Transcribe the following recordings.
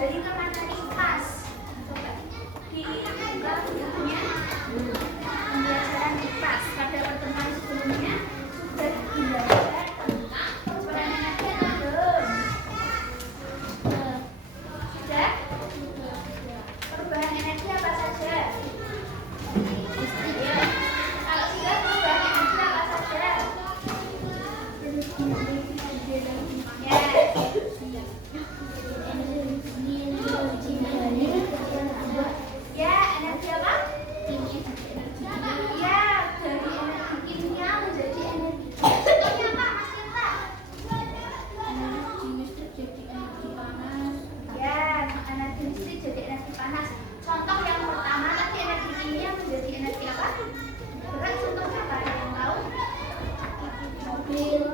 kembali ke materi IPAS. Coba dibuka bukunya pembelajaran IPAS. Pada pertemuan sebelumnya sudah belajar tentang perubahan energi atau belum? Sudah? Perubahan energi apa saja? Ya. Kalau sudah perubahan energi apa saja? Ya, energi apa? Ya, dari energi kimia menjadi energi. Contohnya apa, Mas Tirta? Ya, energi listrik jadi energi panas. Contoh yang pertama tadi energi kimia menjadi energi apa? Berat, contohnya apa? Ada yang tahu? Mobil.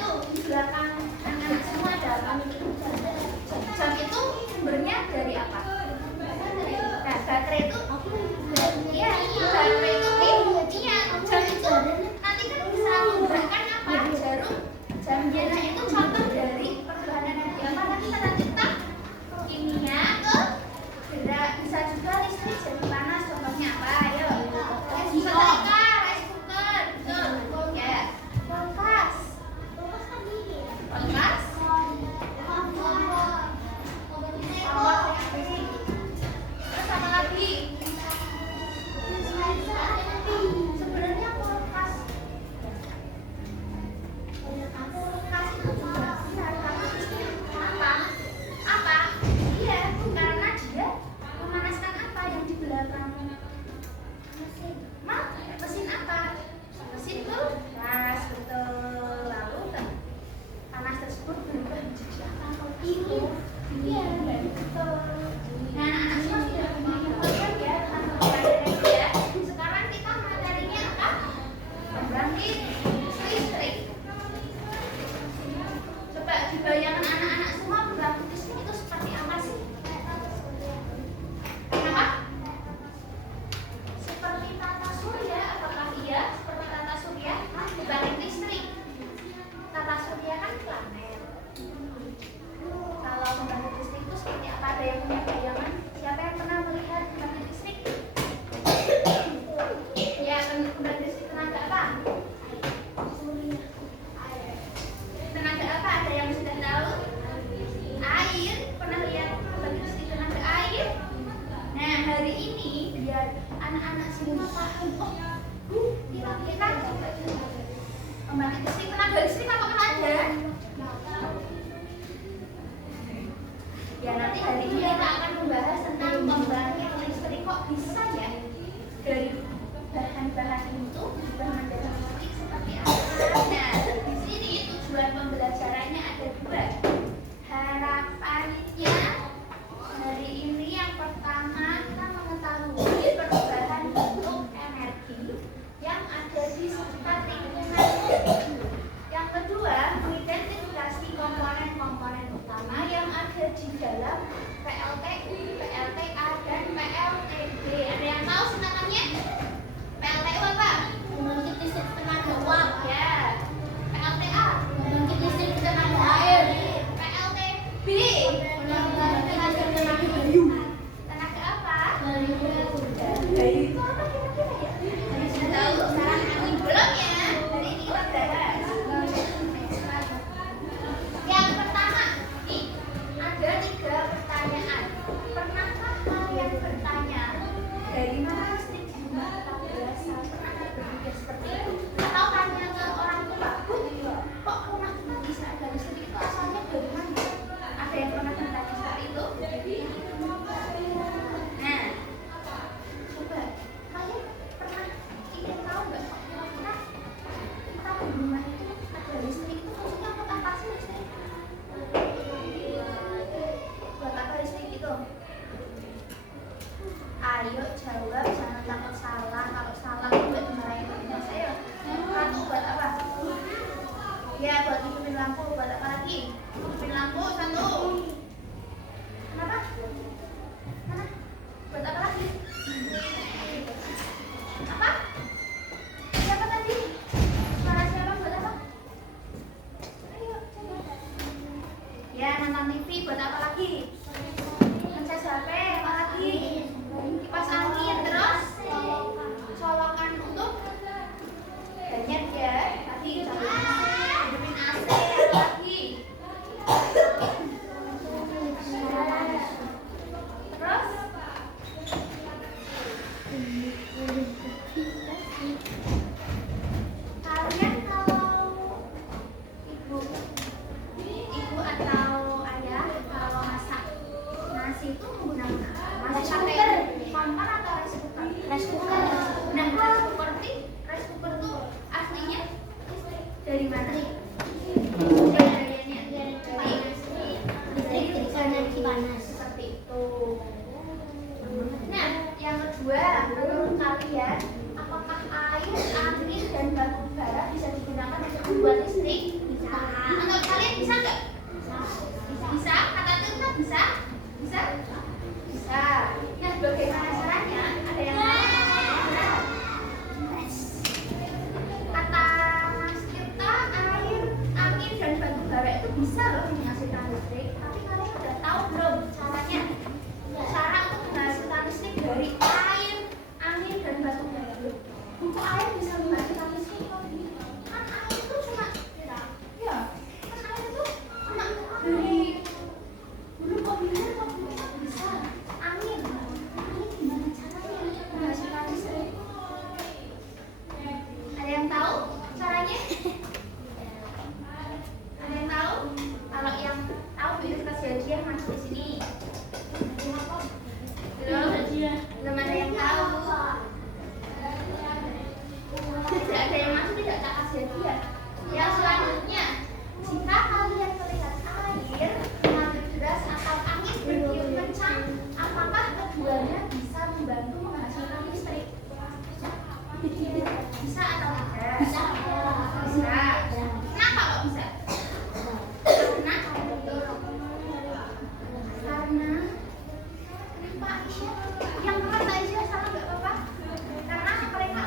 Tuh, di belakang anak-anak semua ada apa? Jam itu sumbernya dari apa? Nah, baterai itu ya, baterai itu iya, jam itu nanti kan bisa menggerakkan apa? Jarum. Jam jana itu contoh dari perubahan energi apa? Nanti kita kimia ke gerak, bisa juga listrik jadi panas. Contohnya apa? Ayo. Setrika, rice cooker, betul. Ya. Kulkas. Kulkas. Terus apa lagi? Sebenarnya kulkas itu juga bisa karena apa? Apa? Iya, karena dia memanaskan apa yang di belakang? Mesin apa? Mesin kulkas, betul. Lalu panas tersebut berubah menjadi apa? Iya, betul. Nah, anak semua sudah mengingatkan ya tentang perubahan energi ya. Sekarang kita materinya apa? Pembangkit listrik. Coba dibayangkan anak-anak semua pembangkit listrik itu seperti apa sih? Kenapa? Seperti tata surya, apakah iya? Seperti tata surya? Pembangkit listrik. Tata surya kan planet. Kalau pembangkit listrik itu seperti apa? Ada yang punya bayangan? Siapa yang pernah melihat pembangkit listrik? Ya, pembangkit listrik tenaga apa? Tenaga apa? Ada yang sudah tahu? Air. Pernah lihat pembangkit listrik tenaga air? Nah, hari ini biar anak-anak semua paham. Oh, kira-kira pembangkit listrik tenaga listrik apakah ada? Ya, nanti hari ini kita akan membahas tentang pembangkit listrik. Kok bisa ya dari bahan-bahan itu sudah menjadi listrik seperti apa? Nah, di sini tujuan pembelajarannya ada dua. Harapannya hari ini yang pertama kita mengetahui perubahan bentuk energi yang ada di sekitar lingkungan. Yang kedua, mengidentifikasi komponen-komponen utama yang ada di dalam PLTU, PLTA, dan PLTB. Ada yang tahu singkatannya? PLTU apa? nonton TV buat apa lagi? Ngecas HP, apa lagi? Kipas angin, terus colokan untuk banyak ya. Tadi hidupin AC, apa lagi? Terus kalian kalau ibu atau ayah kalau masak nasi itu menggunakan apa? Masih pakai kompor atau rice cooker? Rice cooker. Nah, rice cooker tuh aslinya dari mana? Energi panas seperti itu. Nah, yang kedua, menurut kalian, apakah air, angin, dan batu bara bisa digunakan untuk membuat listrik? Bisa. Menurut kalian bisa nggak? Bisa. Kata Tirta bisa? Bisa? Bisa. Nah, bagaimana caranya? Ada yang tahu? Kata Mas Tirta, air, angin, dan batu bara itu bisa loh menghasilkan listrik. Tapi kalian udah tahu belum caranya? Cara untuk menghasilkan listrik dari air, angin, dan batu bara. Untuk air bisa menghasilkan listrik. Kan air itu cuma ya, kan air itu cuma dari dulu komputer bisa. Angin gimana caranya menghasilkan listrik? Ada yang tahu caranya? Ada yang tahu? Kalau yang tahu bisa kasih hadiah masuk di sini. Belum ada yang tahu. Tidak ada yang masuk, tidak tak kasih hadiah. Yang selanjutnya, jika kalian melihat air, mengalir deras atau angin bertiup kencang, apakah keduanya bisa membantu menghasilkan listrik? Bisa atau tidak? Bisa. Bisa. Kenapa kok bisa? Karena kenapa Aisyah? Yang keras Aisyah salah nggak apa-apa? Karena mereka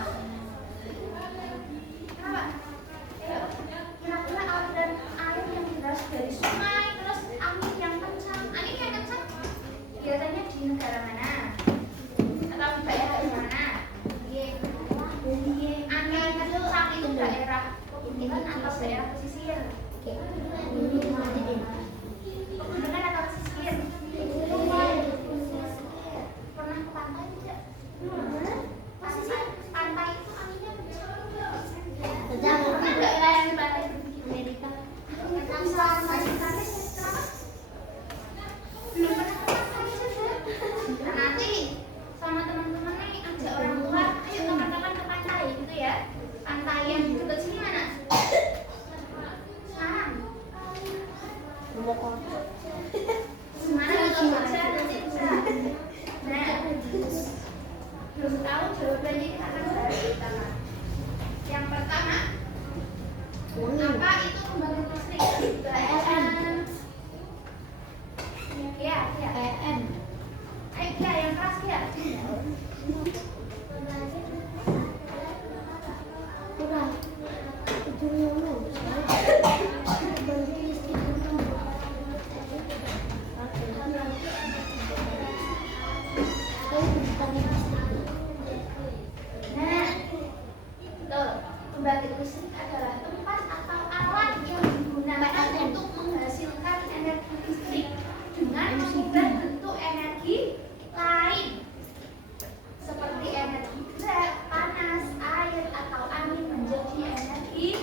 kenapa? Kira-kira aliran air yang deras dari sungai, terus angin yang kencang. Angin yang kencang biasanya di negara mana? Atau di daerah mana? Angin kencang itu daerah pegunungan atau daerah pesisir? Pegunungan atau pesisir? Pernah ke pantai tidak? Pantai itu anginnya kencang. Pernah nggak kalian di pantai Amerika? Bisa kenapa? Belum pernah ke pantai saja. Nah, nanti sama teman-teman nih ajak orang tua, ayo teman-teman ke pantai gitu ya. Pantai yang dekat sini mana? Semarang. Semarang atau Jogja nanti bisa. Nah, belum tahu jawabannya kita akan bahas pertama. Yang pertama, apa itu pembangkit listrik? PLN. Ya. PLN. Ya, yang keras ya. Kurang. Pembangkit listrik adalah tempat atau alat yang digunakan untuk menghasilkan energi listrik dengan mengubah bentuk energi lain seperti energi gerak, panas, air, atau angin menjadi energi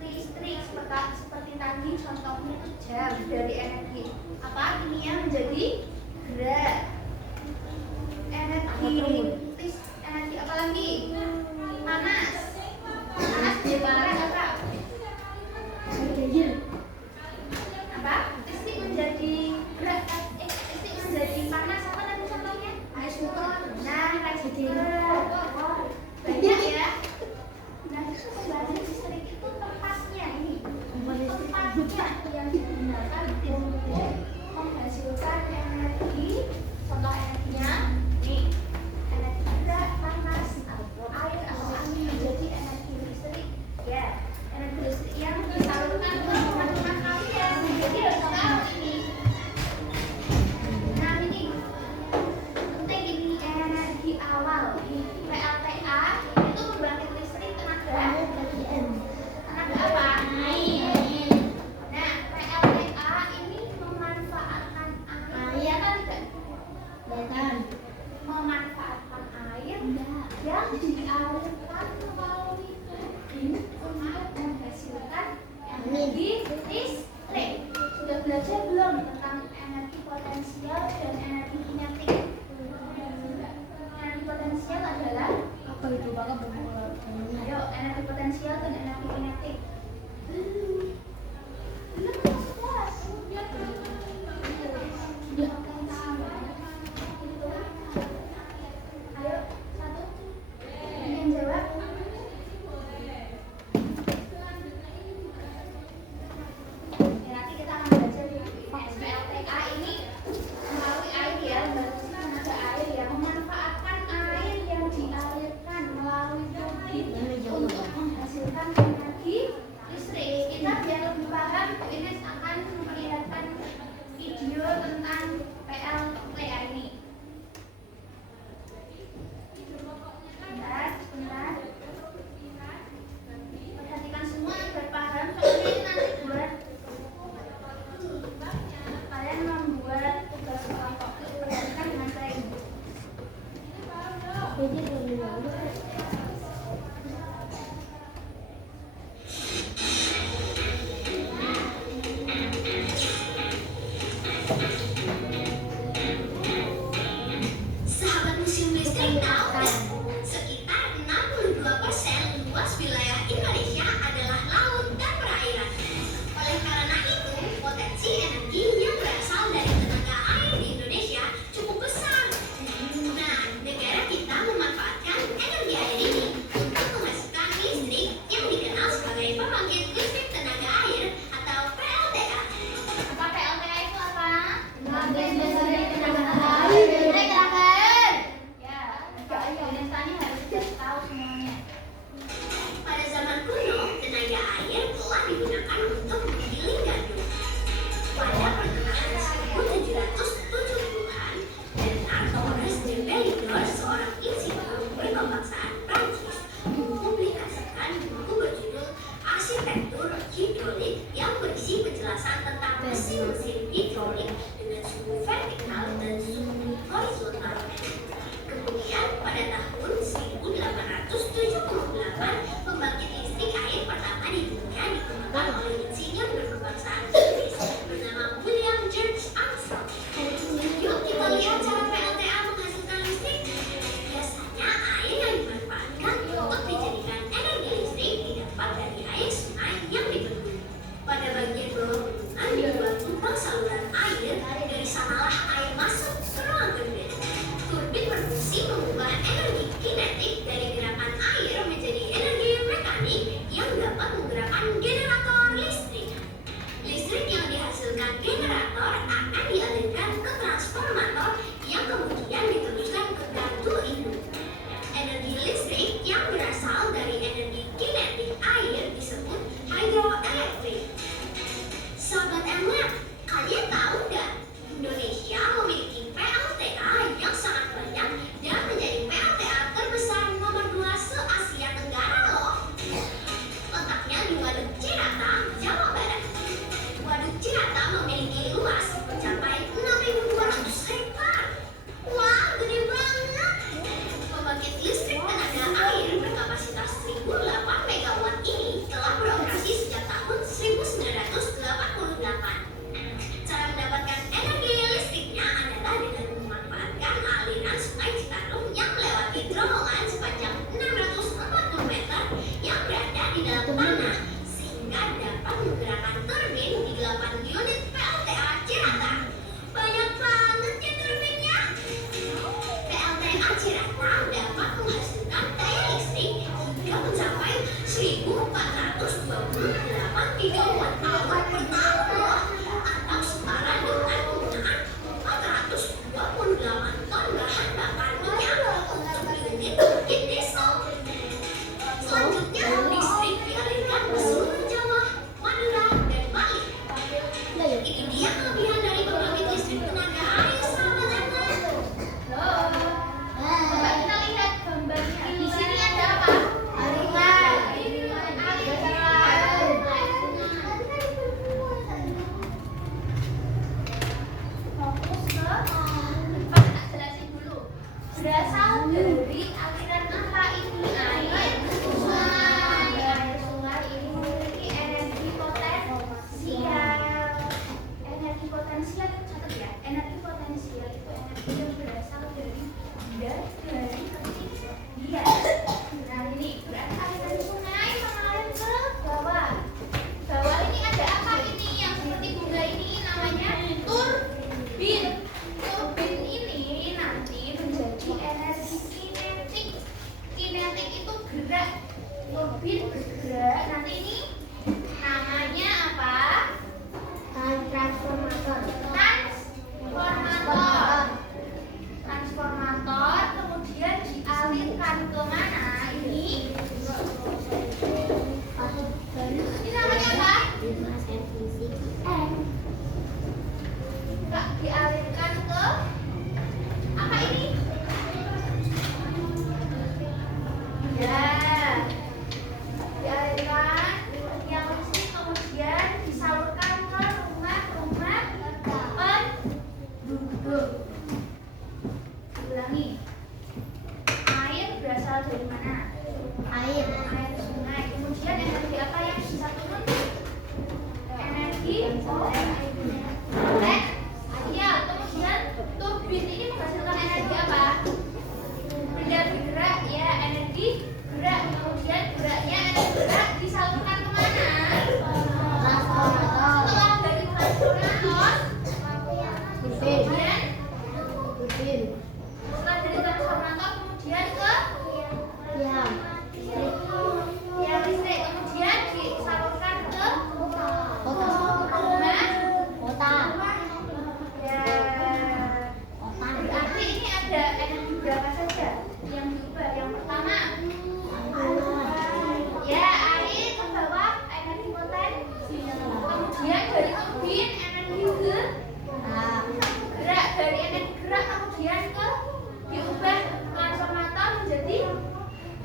listrik. Seperti tadi contohnya itu jam dari energi apa? Kimia menjadi gerak. Energi apa lagi? Panas menjadi apa? Apa? Listrik menjadi gerak. Listrik menjadi panas apa tadi contohnya? Rice cooker. Nah, rice cooker. Banyak ya. Nah, pembangkit listrik itu tempatnya ini. Tempatnya yang digunakan untuk menghasilkan energi. Contoh energinya nih, energi gerak, panas, air atau angin menjadi energi listrik. Ya, energi listrik yang disalurkan ke rumah-rumah kalian. Jadi harus tahu ini belajar belum tentang energi potensial dan energi kinetik? Energi potensial adalah apa itu Kakak bermula? ayo energi potensial dan energi kinetik. Belum masuk kelas. Ya. Ayo satu yang jawab. Ya, nanti kita akan belajar di SPLTA ini melalui air ya, berarti tenaga air ya, memanfaatkan air yang dialirkan melalui turbin untuk menghasilkan energi listrik. Kita biar lebih paham, Bu Ines akan memperlihatkan video tentang PLTA ini. Sebentar. Perhatikan semua agar paham, soalnya ini nanti buat kalian membuat tugas kelompok. Perhatikan dengan baik. Jadi bermula. Sahabat Museum Listrik tahu nggak? Sekitar 62% luas wilayah Indonesia adalah laut dan perairan. Oleh karena itu, potensi energi yang berasal dari tenaga air di Indonesia cukup besar. Nah, negara kita memanfaatkan energi air ini untuk menghasilkan listrik yang dikenal sebagai pembangkit listrik tenaga air atau PLTA. Apa PLTA itu apa? Pembangkit listrik tenaga air. air. Ya, Bu Ines tadi harus sudah tahu semuanya. Pada zaman kuno, tenaga air telah digunakan untuk menggiling gandum. Pada pertengahan 1770-an, Bernard Horace de Belligur, seorang insinyur berkebangsaan Prancis, mempublikasikan buku berjudul Arsitektur Hidrolik yang berisi penjelasan tentang mesin-mesin hidrolik dengan suhu vertikal dan suhu horizontal. Kemudian pada tahun 1878, pembangkit listrik air pertama di dunia dikembangkan oleh insinyur berkebangsaan Inggris bernama William George Armstrong. Yuk kita lihat cara PLTA menghasilkan listrik. Biasanya air yang dimanfaatkan untuk dijadikan energi listrik didapat dari air sungai yang dibendung. Pada bagian bawah bendungan dibuat lubang saluran air, dari sanalah air masuk ke ruang turbin. Turbin berfungsi mengubah energi kinetik dari gerakan air menjadi energi mekanik yang dapat menggerakkan generator listrik. Listrik yang dihasilkan generator akan dialirkan ke transformator yang kemudian diteruskan ke gardu induk. Energi listrik yang berasal dari energi kinetik air disebut hidroelektrik. Sahabat MLab, kalian tahu nggak? Indonesia memiliki PLTA yang sangat banyak dan menjadi PLTA terbesar nomor 2 se-Asia Tenggara loh. Letaknya di Waduk Cirata, Jawa Barat. Waduk Cirata memiliki luas mencapai 6.200 hektar. Wah, gede banget! Pembangkit listrik tenaga air berkapasitas 1.008 MW ini telah beroperasi sejak tahun 1988. Cara mendapatkan energi listriknya adalah dengan memanfaatkan aliran Sungai Citarum yang melewati terowongan sepanjang 640 meter yang berada di dalam tanah sehingga dapat menggerakkan turbin di 8 unit PLTA Cirata. Banyak banget ya turbinnya. PLTA Cirata dapat menghasilkan daya listrik hingga mencapai 1.428 gigawatt hour per tahun loh, atau setara dengan penggunaan 428 ton bahan bakar minyak untuk unit turbin diesel. Selanjutnya, listrik dialirkan ke seluruh Jawa, Madura, dan Bali. Ini dia kelebihan dari pembangkit listrik tenaga air, sahabat MLab. Loh. Coba kita lihat gambarnya. Di sini ada apa? Aliran. Fokus ke depan, tak jelasin dulu. Berasal dari aliran apa ini? Air sungai. Air sungai ini memiliki energi potensial. gerak, dari energi gerak kemudian ke diubah transformator menjadi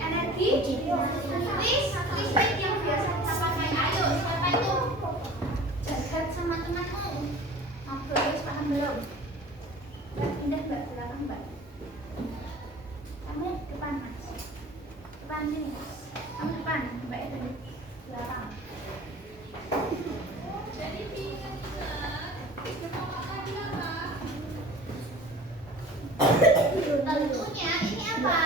energi listrik yang biasa kita pakai. Ayo, siapa itu? Jagat sama temanmu. Ngobrol, paham belum? Pindah Mbak, belakang Mbak. Kamu depan Mas. Depan sini Mas. Kamu depan, Mbak itu di belakang. Tentunya ini apa?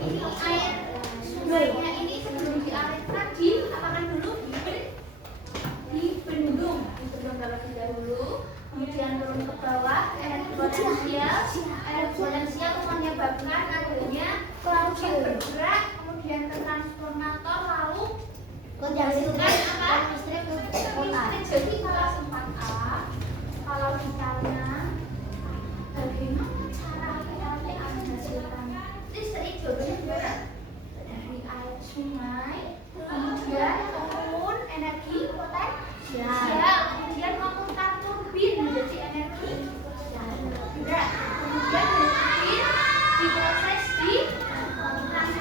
Ini air sungainya ini sebelum dialirkan apakan dulu? Dibendung terlebih dahulu, kemudian turun ke bawah, energi potensial menyebabkan adanya yang bergerak, kemudian ke transformator, lalu menghasilkan apa? Listrik. Jadi kalau sempat A, kalau misalnya bagaimana cara PLTA menghasilkan listrik? Jawabannya berat. Dari air sungai, kemudian turun energi potensial, kemudian memutar turbin menjadi energi gerak, kemudian dari turbin diproses di transformator.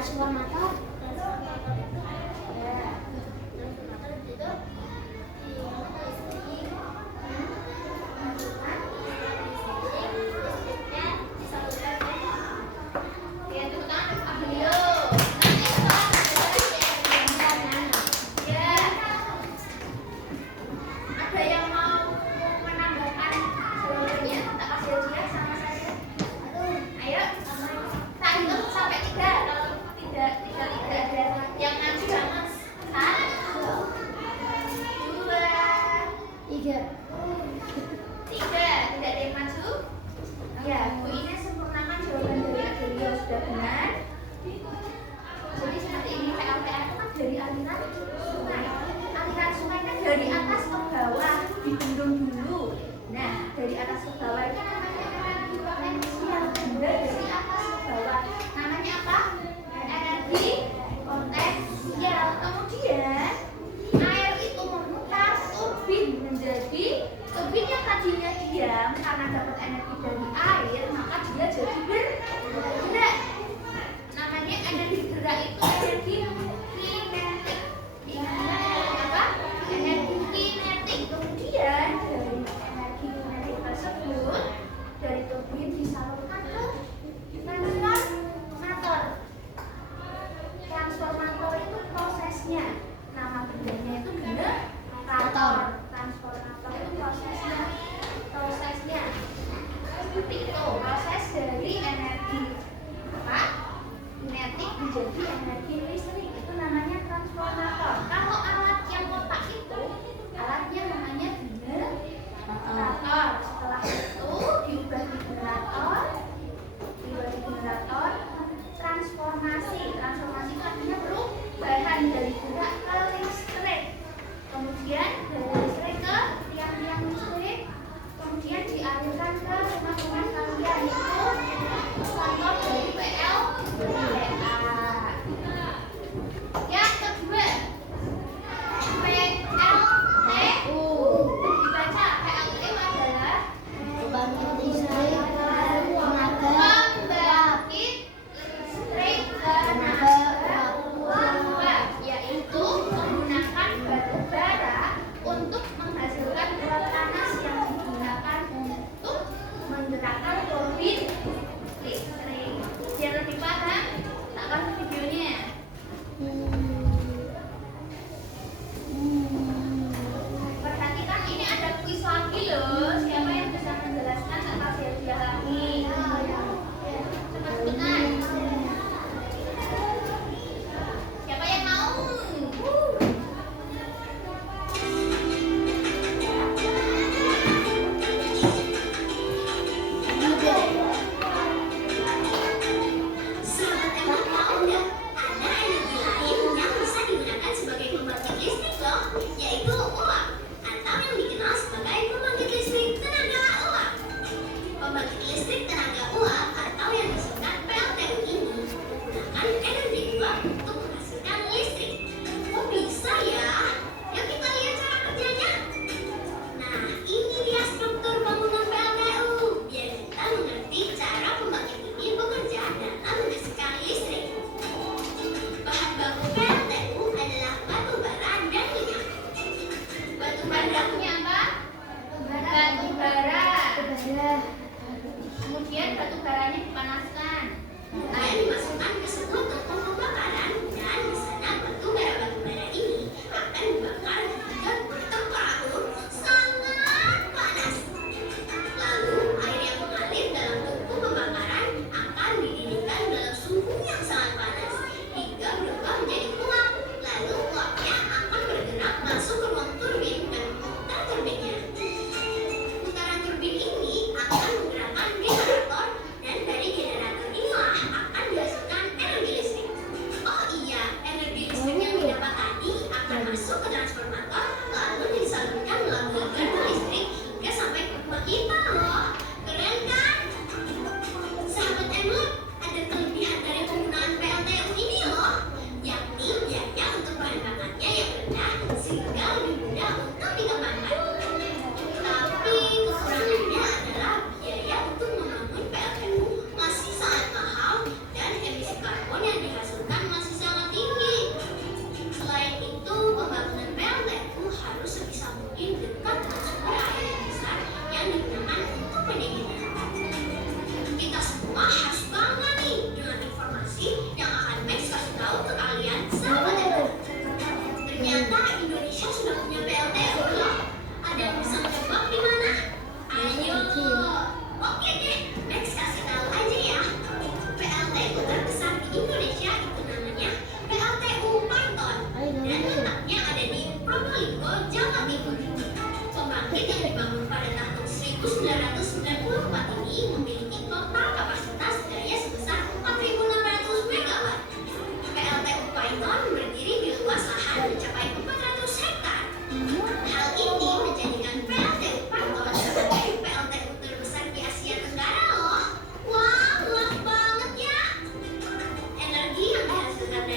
transformator. Ya. Transformator itu di listrik. Listriknya disalurkan ke Ya, tepuk tangan untuk Kak Beliau. Ya. Ada yang mau menambahkan jawabannya? Tak kasih hadiah sama saya. Ayo. Tak hitung sampai 3. Kalau tidak ada yang ngaji banget. 1, 2, 3. 3. Tidak ada yang maju? Ya, Bu Ines sempurnakan jawaban dari Adelia sudah benar. Jadi seperti ini, PLTA itu kan dari aliran sungai. Aliran sungai kan dari atas ke bawah, dibendung dulu. Nah, dari atas ke bawah itu namanya energi potensial. Benar, dari atas ke bawah. Namanya apa? Energi potensial. Kemudian air itu memutar turbin menjadi turbin yang tadinya diam karena dapat energi dari air, maka dia jadi bergerak. Namanya energi gerak itu energi kinetik. Apa? Energi kinetik. Kemudian dari energi kinetik tersebut dari turbin disalurkan ke transformator. Transformator itu prosesnya. Nama bendanya itu generator. Transformator itu prosesnya. Seperti itu, proses dari energi apa? Kinetik menjadi energi listrik, itu namanya transformator. Kalau alat yang kotak itu alatnya namanya generator. Setelah itu diubah di generator, transformasi itu artinya perubahan dari gerak ke listrik. Kemudian dari listrik ke tiang-tiang listrik, kemudian dialirkan ke rumah-rumah kalian. Itu contoh dari PLTA. Yang kedua, PLTU. Dibaca, PLTU adalah Pembangkit listrik tenaga pembangkit listrik tenaga uap, yaitu menggunakan batu bara untuk menghasilkan uap panas yang digunakan untuk menggerakkan turbin listrik. Biar lebih paham, tak kasih videonya. Perhatikan, ini ada kuis lagi loh. Siapa yang bisa menjelaskan, tak kasih hadiah lagi. Cepat-cepat. Siapa yang mau? Sahabat MLTA, ada energi lain yang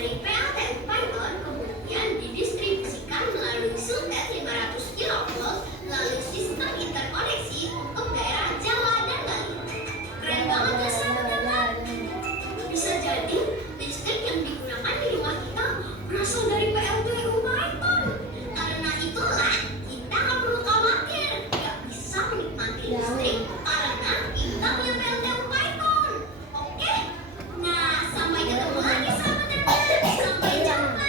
dari PLTU Python kemudian didistribusikan melalui sutet 500 kV melalui sistem interkoneksi untuk daerah Jawa dan Bali. Keren banget ya sahabat-sahabat. Bisa jadi listrik yang digunakan di rumah kita berasal dari PLTU Python. Karena itulah kita nggak perlu khawatir nggak bisa menikmati listrik karena kita punya PLTU Python. Oke? Nah, sampai ketemu lagi sahabat-sahabat. Sampai jumpa.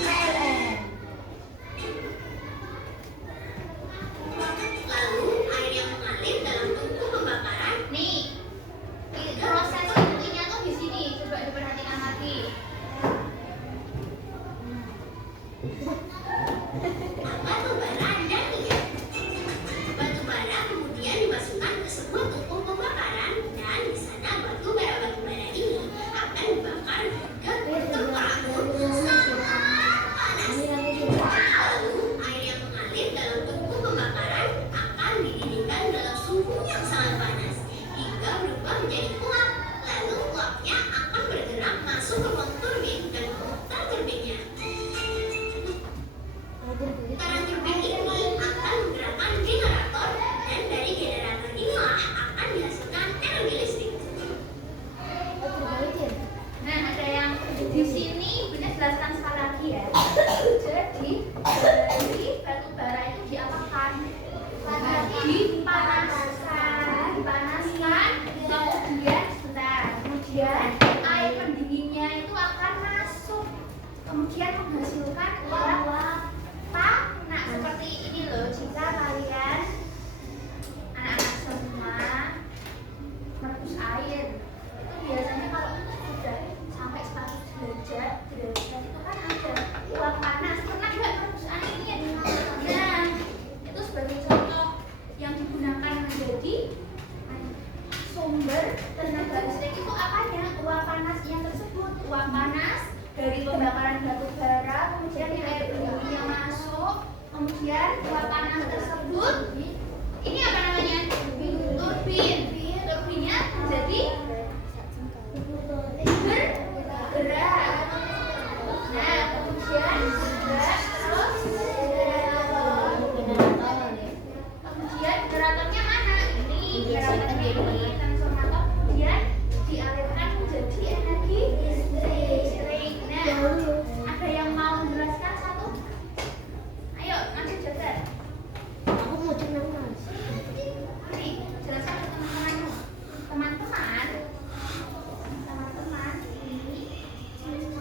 PLN. Lalu air yang mengalir dalam tungku pembakaran. Nih, proses intinya tuh di sini. Coba diperhatikan lagi. Batu bara dan minyak. Batu bara kemudian dimasukkan ke sebuah tungku pembakaran dan di sana batu bara ini akan dibakar hingga bertemperatur sangat panas. Lalu air yang mengalir dalam tungku pembakaran akan dididihkan dalam suhu yang sangat panas hingga berubah menjadi uap. Lalu uapnya akan bergerak masuk ke ruang turbin dan memutar turbinnya. Putaran turbin ini akan menggerakkan generator dan dari generator inilah akan dihasilkan energi listrik. Nah, ada yang di sini Bunda jelaskan sekali lagi ya. Jadi dari batu bara itu diapakan? Dipanaskan, kemudian sebentar, kemudian air pendinginnya itu akan masuk, kemudian menghasilkan uap panas seperti ini loh. Jika kalian anak-anak semua merebus air, itu biasanya kalau sudah sampai 100 derajat itu kan ada uap panas. Pernah nggak merebus airnya? Nah, itu sebagai contoh yang digunakan menjadi sumber tenaga listrik itu apanya? Uap panasnya tersebut. Uap panas dari pembakaran batu bara, kemudian air pendinginnya masuk, kemudian uap panas tersebut ini apa namanya? Turbin. Turbinnya menjadi bergerak. Nah, kemudian bergerak terus kemudian generatornya mana? Ini generatornya ini transformator, kemudian dialirkan menjadi energi listrik. Nah, ada yang mau menjelaskan satu? Ayo, nanti jaga. Aku mau cenang mas. Nih, jelaskan ke teman-temanmu. Teman-teman, ini PLTU.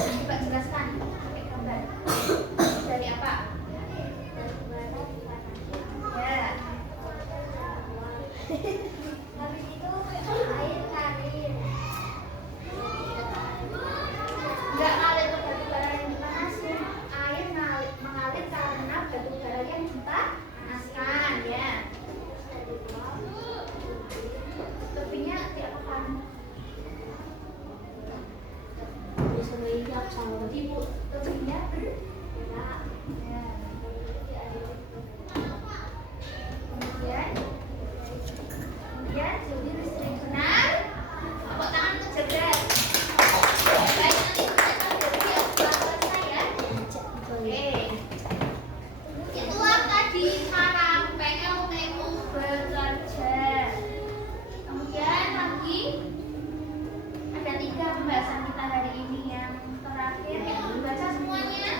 Coba jelaskan pakai gambar. Dari apa? Ya. Habis itu air ngalir. Enggak ngalir ke batu bara yang dipanasin. Air mengalir karena batu bara yang dipanaskan, ya. Turbinnya diapakan? Disuruh ikat sama Ibu turbinnya bergerak. Ya. Kemudian jadi listrik, benar? Tepuk tangan untuk jaga. Baik, nanti kita akan beri setelah selesai ya. Oke. Itulah tadi cara PLTU bekerja. Kemudian lagi ada 3 pembahasan kita hari ini. Yang terakhir yang dibaca semuanya.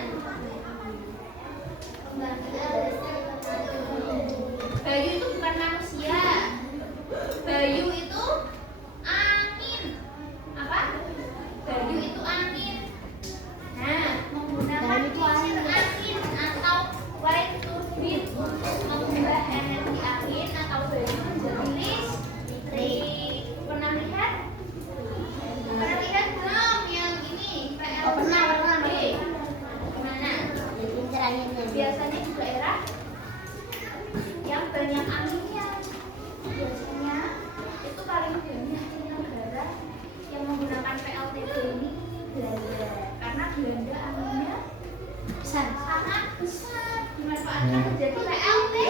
Bayu itu bukan manusia. Bayu itu angin. Apa? Bayu itu angin. Nah, menggunakan kincir angin atau wind turbine untuk mengubah energi angin atau bayu menjadi listrik. Pernah lihat? Pernah lihat belum yang ini? PLTU? Oh, pernah. Gimana? Kincir anginnya. Biasanya di daerah yang banyak anginnya, biasanya itu paling banyak di negara yang menggunakan PLTU ini Belanda, karena Belanda anginnya Besar. sangat besar dimanfaatkan menjadi PLTU.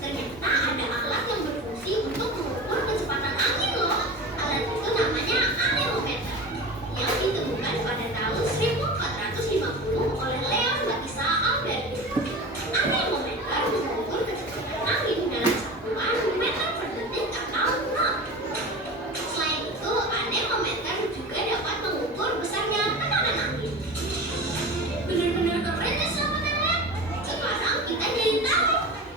ternyata ada alat yang berfungsi untuk mengukur kecepatan angin loh. Alat itu namanya anemometer, yang ditemukan pada tahun 1450 oleh Leon Battista Alberti. Anemometer mengukur kecepatan angin dalam satuan meter per detik atau knot. Selain itu, anemometer juga dapat mengukur besarnya tekanan angin. Benar-benar keren ya sahabat-sahabat. Sekarang kita jadi tahu,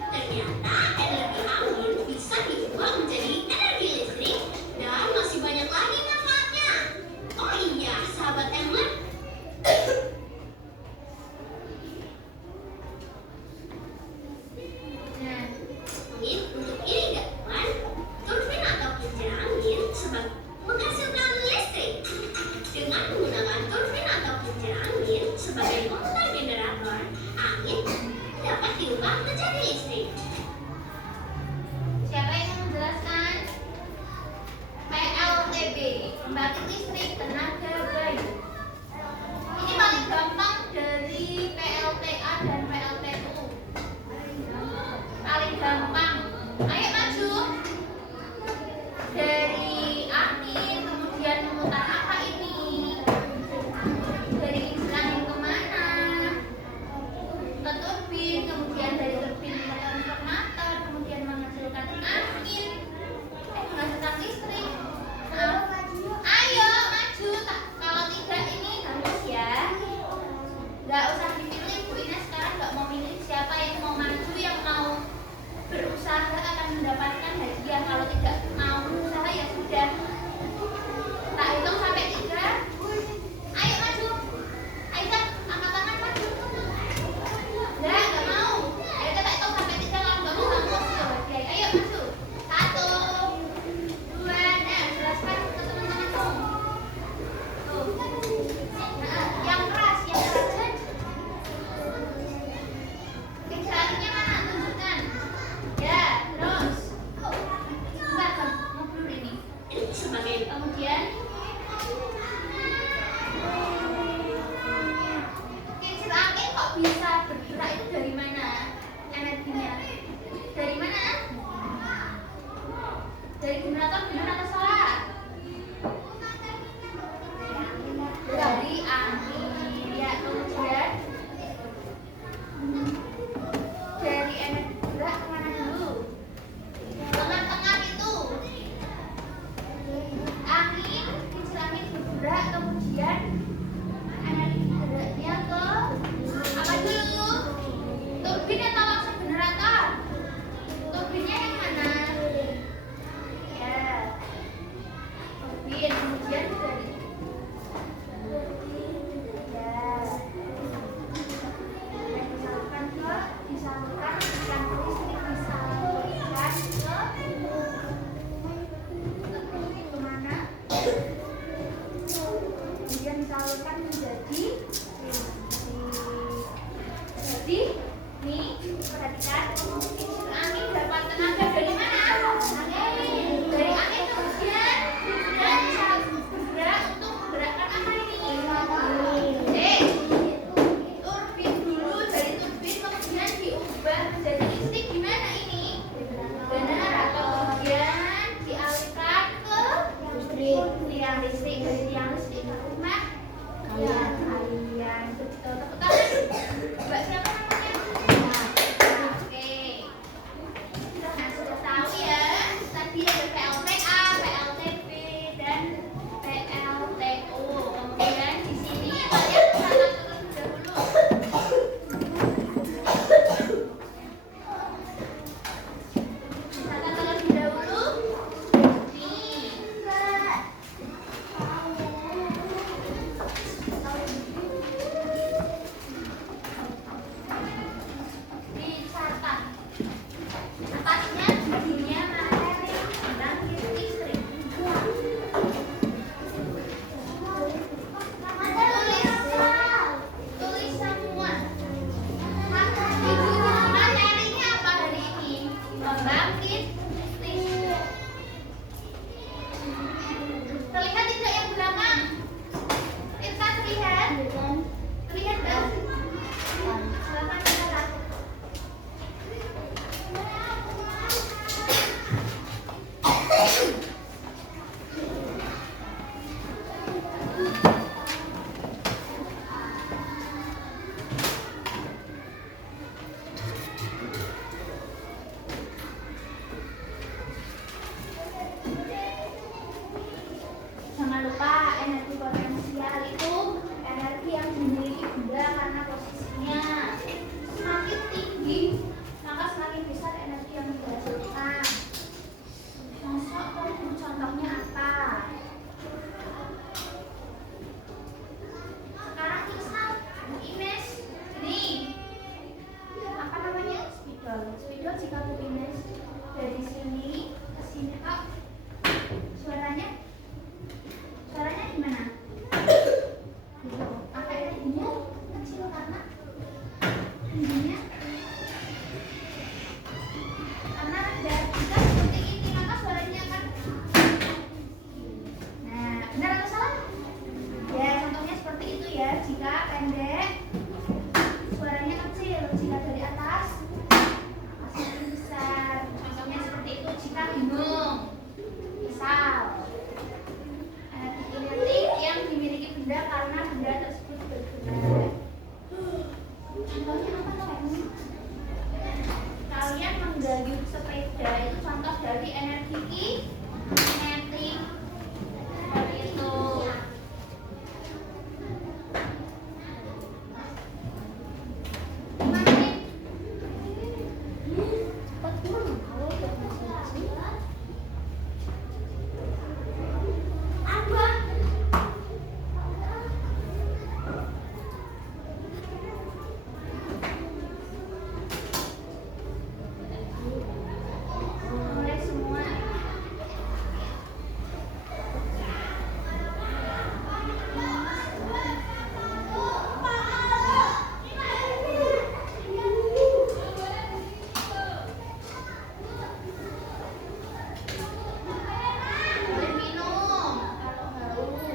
ternyata energi angin bisa diubah menjadi energi listrik dan masih banyak lagi manfaatnya. Oh iya, sahabat Emlet. Nah, Angin untuk irigasian, turbin atau kincir angin sebagai menghasilkan listrik. Dengan menggunakan turbin atau kincir angin sebagai motor generator, angin dapat diubah menjadi listrik. siapa yang mau menjelaskan? PLTB, pembangkit listrik tenaga bayu. Ini paling gampang dari PLTA dan PLTU. Paling gampang. Ayo maju. Dari angin, kemudian memutar apa ini? Dari kincir angin kemana? Ke turbin, kemudian dari turbin ke transformator, kemudian menghasilkan angin, menghasilkan listrik. Ayo maju. Kalau tidak ini bagus ya. Nggak usah dipilih, Bu Ina sekarang nggak mau milih siapa yang mau maju, yang mau berusaha akan mendapatkan hadiah. Kalau tidak mau berusaha ya sudah. Tak hitung sampai 3. Ayo maju. Aisyah, angkat tangan maju. Nggak mau. Ayo kita hitung sampai 3, kalau nggak mau kamu kasih hadiah. Ayo maju. 1, 2, jelaskan ke teman-temanmu. Tuh. Nah, yang keras, yang keras. Kincir anginnya mana? Tunjukkan. Ya, terus. Bentar, Bang. Mau dulu ini. Sebagai Kemudian kincir angin kok bisa bergerak, itu dari mana energinya? Dari mana? Dari generator benar atau salah? Dari angin. Ya, kemudian dari energi gerak kemana dulu? Tengah-tengah itu. Angin, kincir angin bergerak, kemudian energi geraknya ke apa dulu? Turbin atau langsung generator? Turbinnya yang mana? Ya, turbin, kemudian dari ya, dan disalurkan ke disalurkan yang listrik disalurkan ke kemana? Kemudian disalurkan menjadi listrik. Jadi nih perhatikan, kincir angin dapat tenaga dari mana? Dari angin, kemudian bisa bergerak untuk menggerakkan apa ini? Turbin dulu, dari turbin kemudian diubah menjadi listrik. Gimana ini? Benar, atau kemudian dialihkan ke tiang listrik, dari tiang listrik ke rumah kalian. Betul, tepuk tangan. Mbak siapa namanya? Oke. Nah, sudah tahu ya. Tadi ada PLTA, PLTB, dan PLTU. Kemudian di sini kalian catat terlebih dahulu. Catat terlebih dahulu. Nih. Dicatat. Atasnya dunia materi pembangkit listrik. Tulis semua. Materinya apa hari ini? Pembangkit listrik. Terlihat tidak yang belakang? Tirta terlihat? Terlihat kan? Silakan dicatat. Jika begini dari sini ke sini kok suaranya gimana? Pakai ini kecil karena ininya karena dari kita seperti ini maka suaranya akan nah benar atau salah? Ya contohnya seperti itu ya. Jika pendek suaranya kecil, jika dari atas semakin besar. Contohnya seperti itu jika bingung. Misal kinetik yang dimiliki benda karena benda tersebut bergerak. Contohnya apa teman? Kalian menggayuh sepeda itu contoh dari energi kinetik. Seperti itu. Gimana nih? Cepat pulang kalau udah masing-masing. Mulai semua. Boleh minum kalau haus.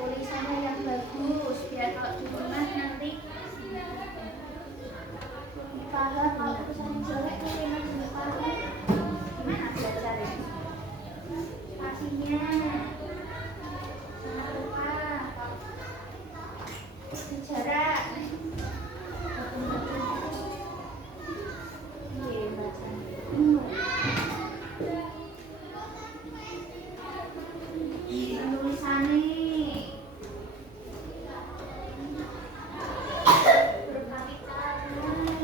Tulisannya yang bagus biar kalau di rumah nanti paham. Kalau tulisannya jelek nanti nggak paham. Gimana belajarnya? Spasinya jangan lupa jarak. Iya bacanya. Tulisannya berkali-kali.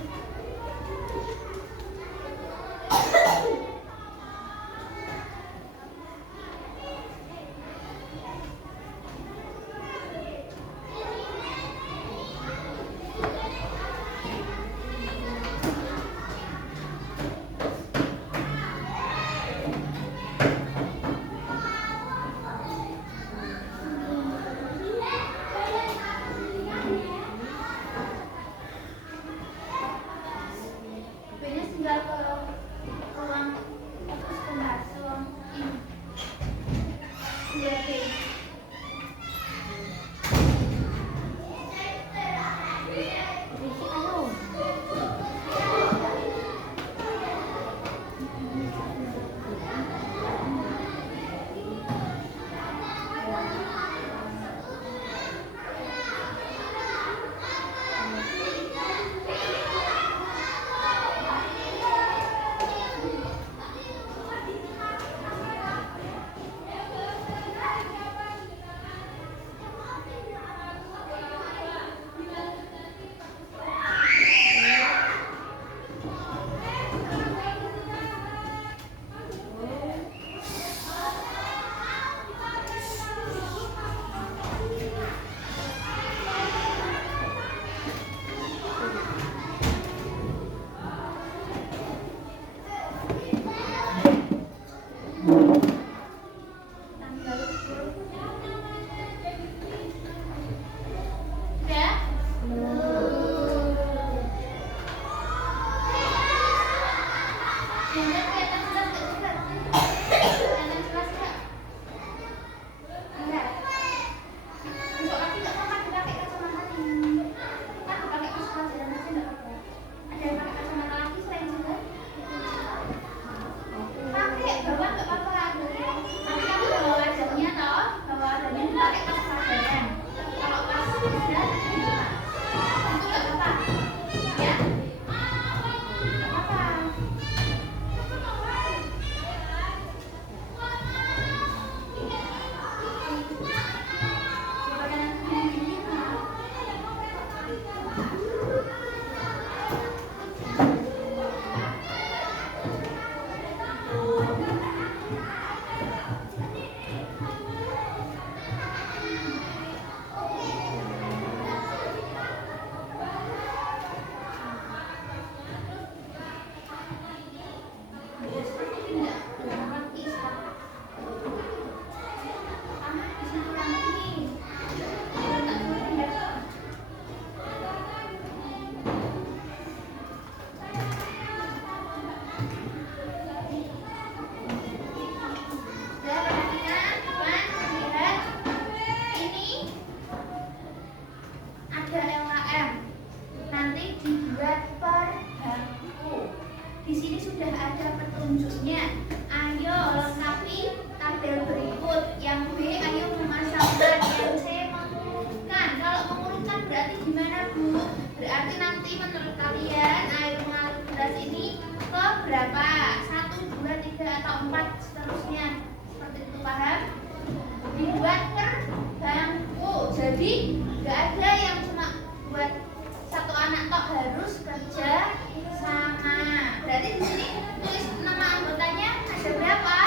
sudah ada petunjuknya. Ayo lengkapi tabel berikut. Yang B, ayo memasangkan. Yang C, mengurutkan. Kalau mengurutkan berarti gimana, Bu? Berarti nanti menurut kalian air mengalir gelas ini ke berapa? 1, 2, 3, atau 4 seterusnya. Seperti itu, paham? Dibuat per bangku. Jadi nggak ada yang cuma buat satu anak tok, harus kerja sama. Berarti di sini tulis nama anggotanya ada berapa?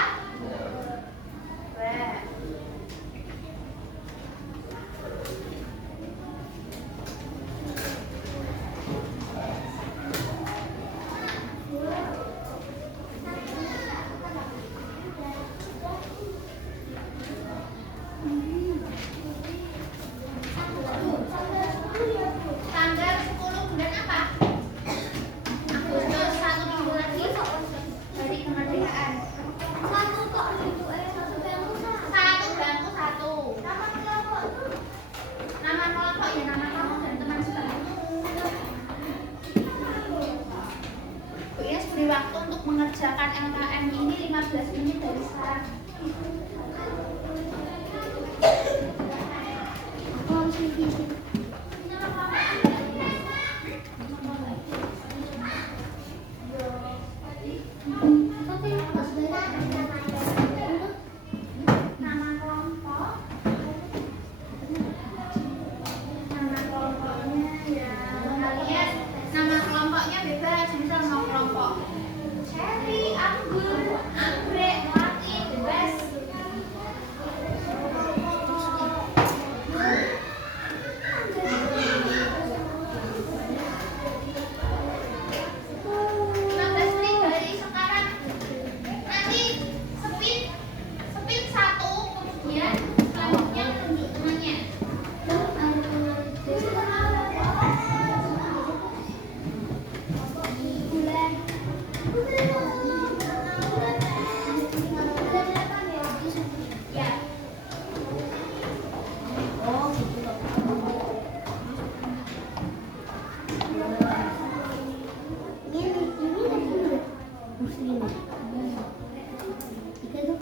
2. Tanggal 10 bulan apa? Agustus, 1 minggu lagi dari kemerdekaan. Satu kok itu satu bangku. 1 bangku 1. Nama kelompok itu Nama kelompok ya nama kamu dan teman sebangku. Bu Ines beri waktu untuk mengerjakan LKM ini 15 menit dari sekarang. aku harus bikin. Tapi pas Nama kelompok. Nama kelompoknya ya kalian. Nama kelompoknya bebas, misal mau kelompok cherry, anggur, anggrek, melati, bebas. Dari sekarang nanti sepin 1, kemudian selanjutnya tunjuk temannya. Ya, Oh, gitu. Ini kan muslim. Tiga tuh.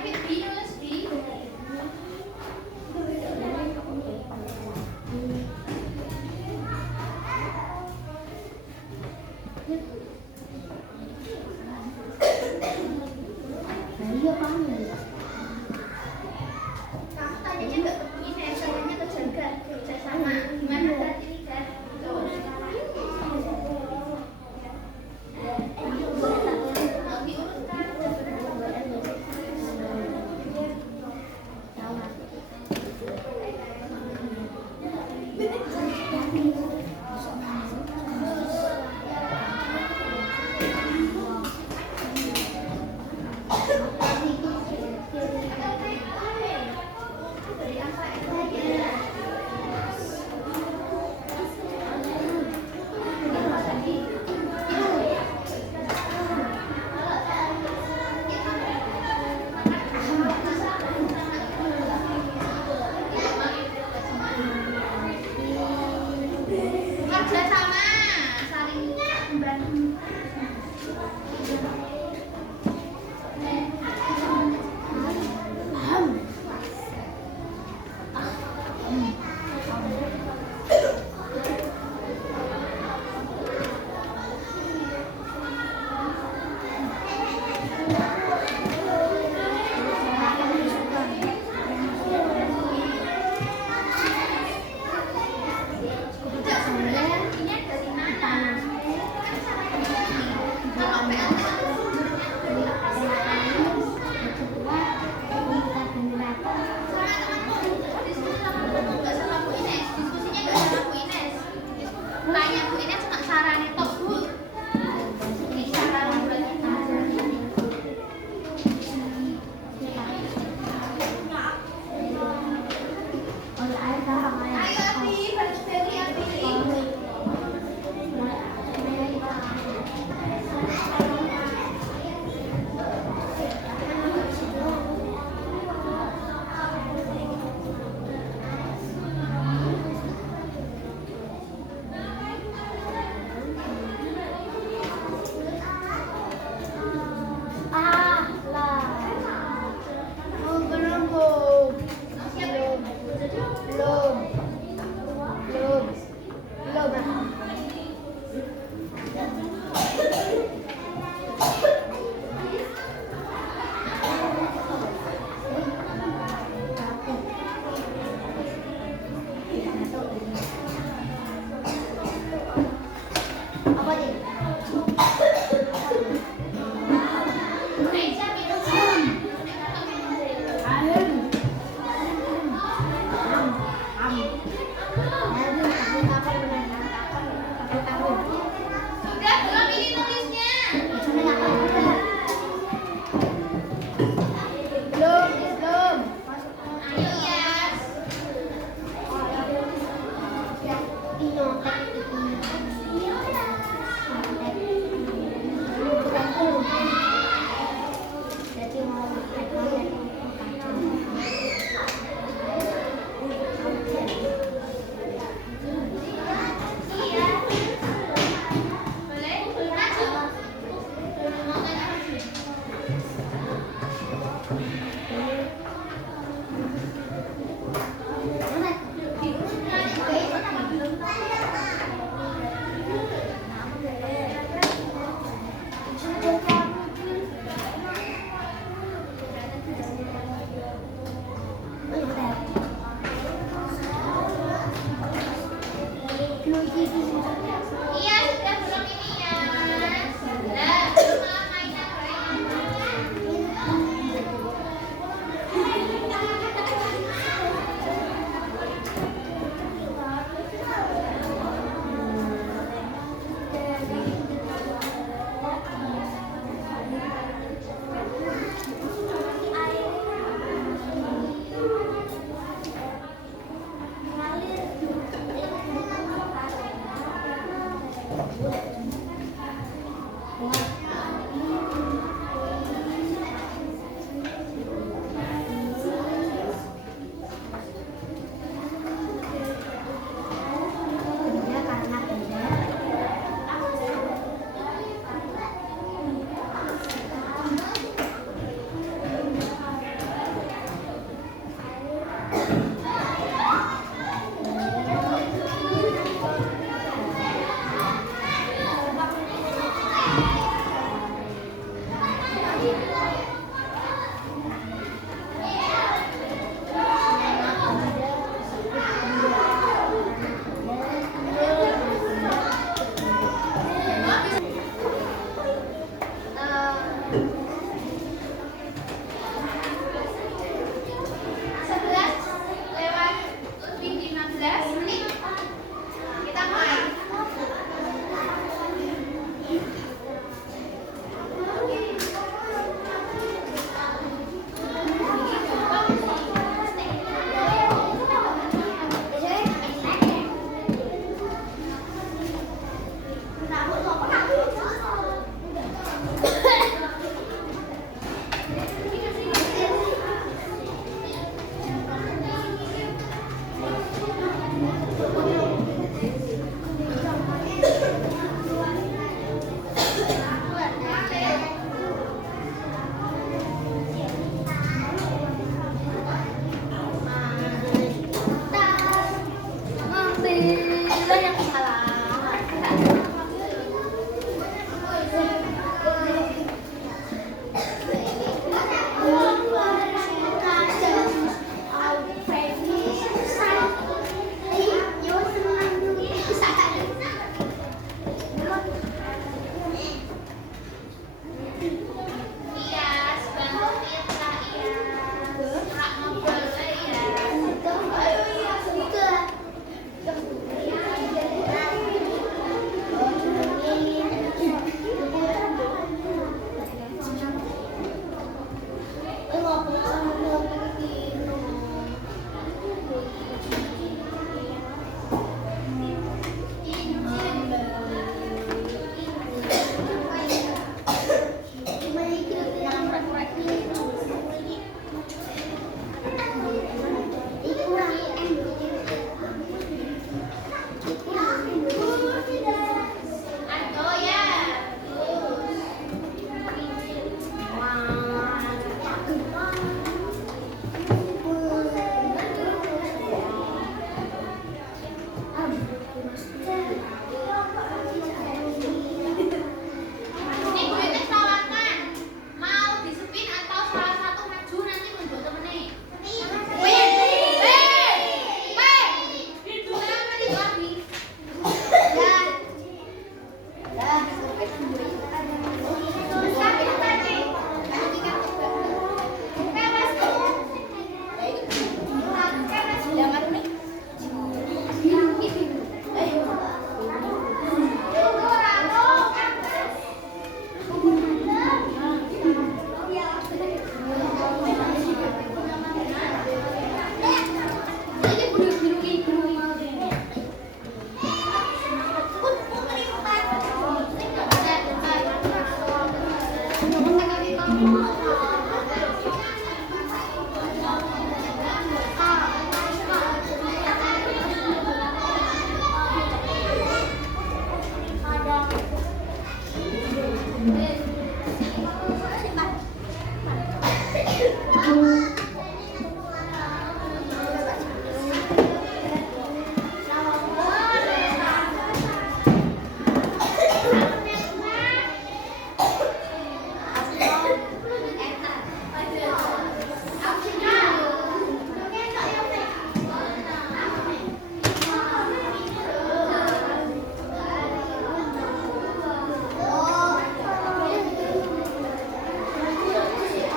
ayo dinulis di. Iya, paham ya? Kamu tanyanya nggak ke Bu Ines, tanyanya ke Jaga, kerja sama. Gimana berarti nih, Gan? Mau diurutkan. bisa minum. Sudah belum ini nulisnya? Belum. Ayo ya.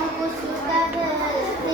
Aku suka berhenti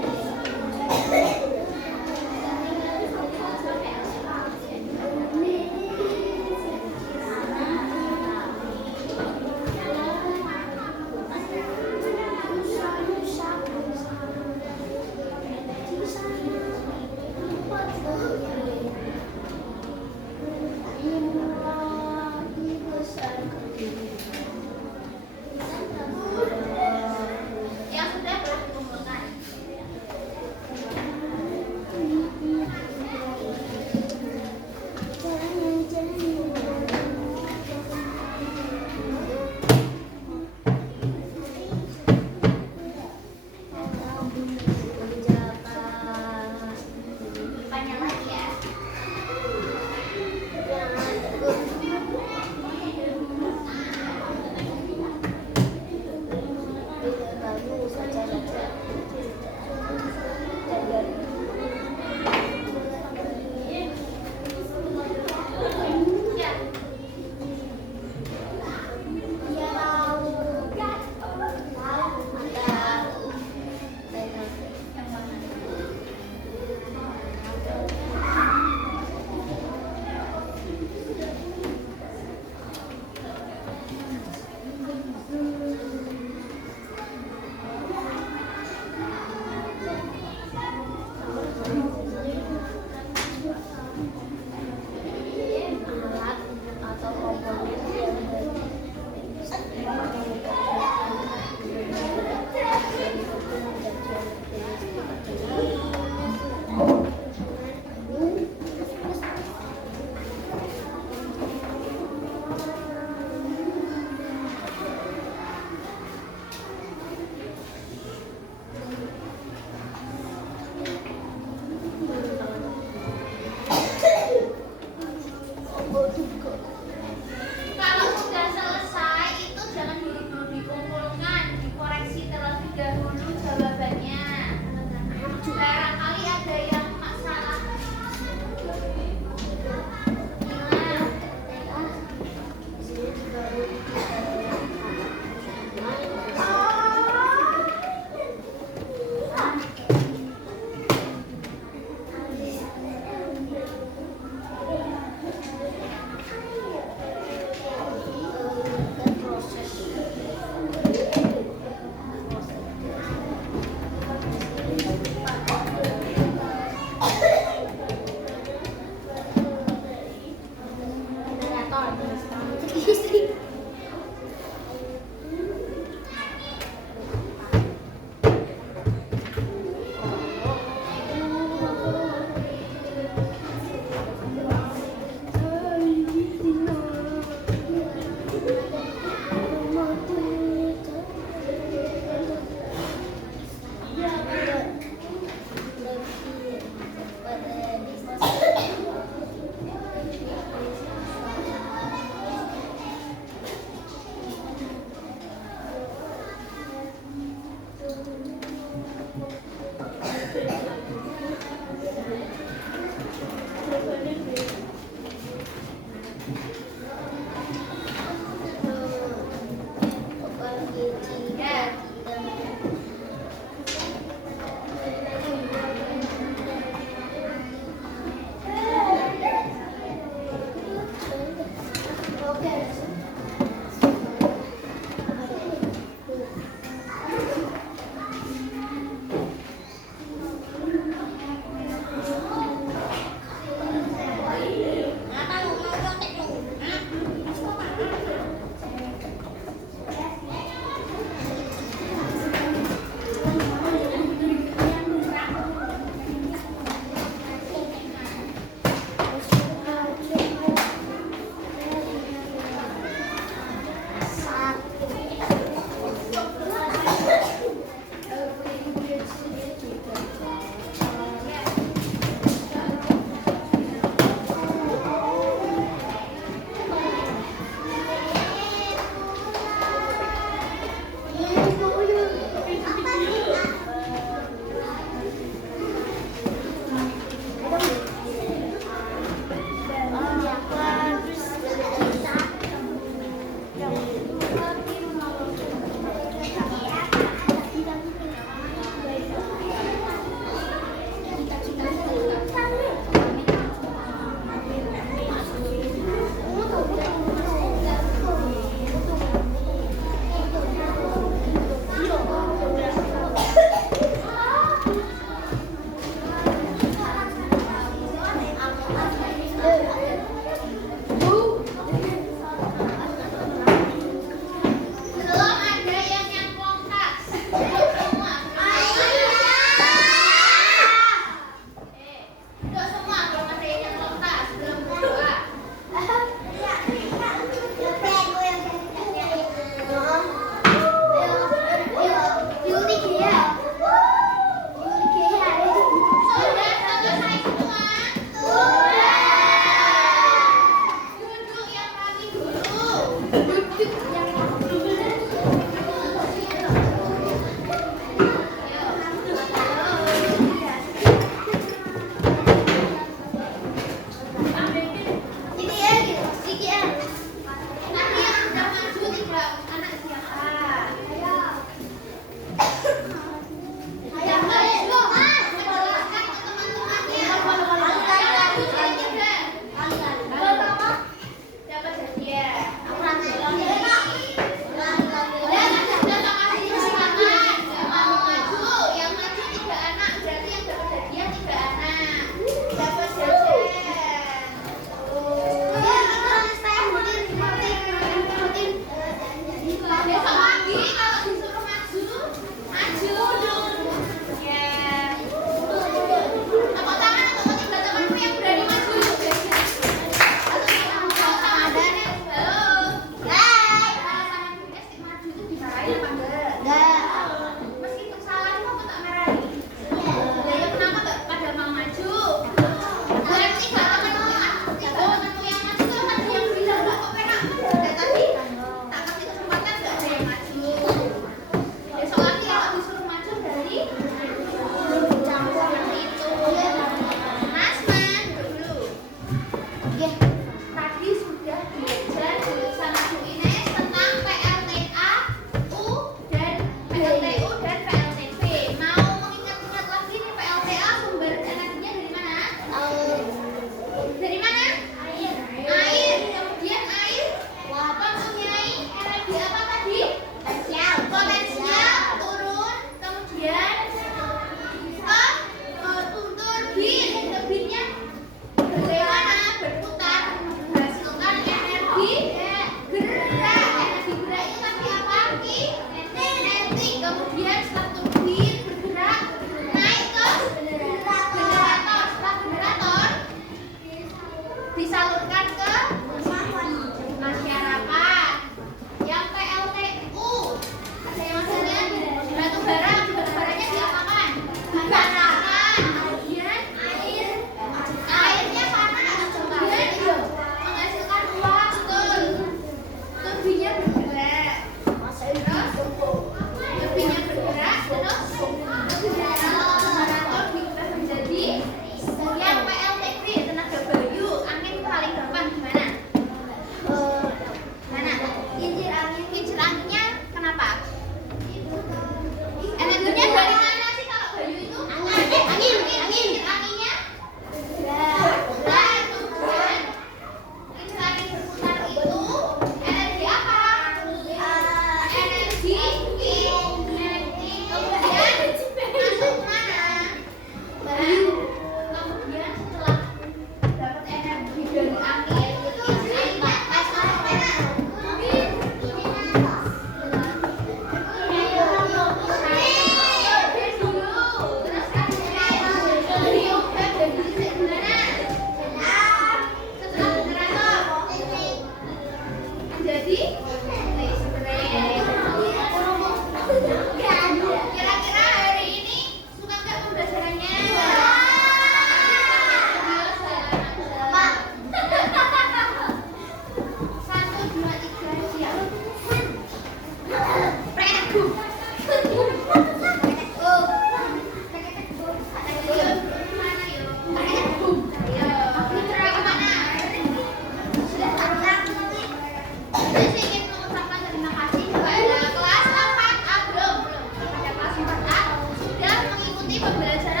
pembelajaran